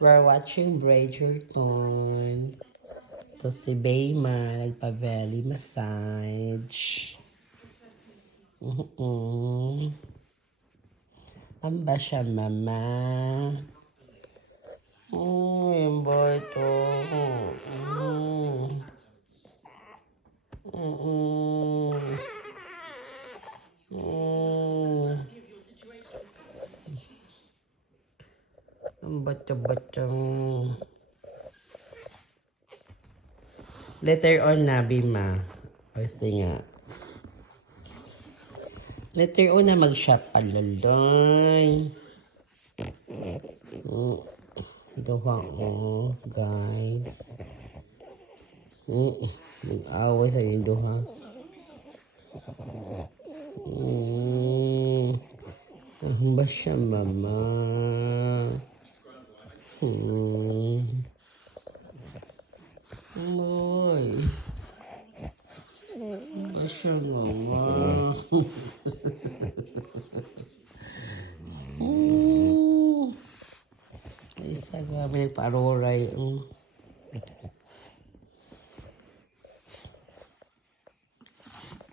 We're watching Bridgerton. To si Bayma, nagpa-belly massage. Ang ba siya, mama? Yung boy to. Ang bata-batang. Later on na, Bima. Pwede nga. Later on na mag-shop palaloy. Duha guys. Mag-away sa yung duha. Ang ba siya, mama? Uy. Ang ba siya, mama? Isa grabe nagpa-aroray.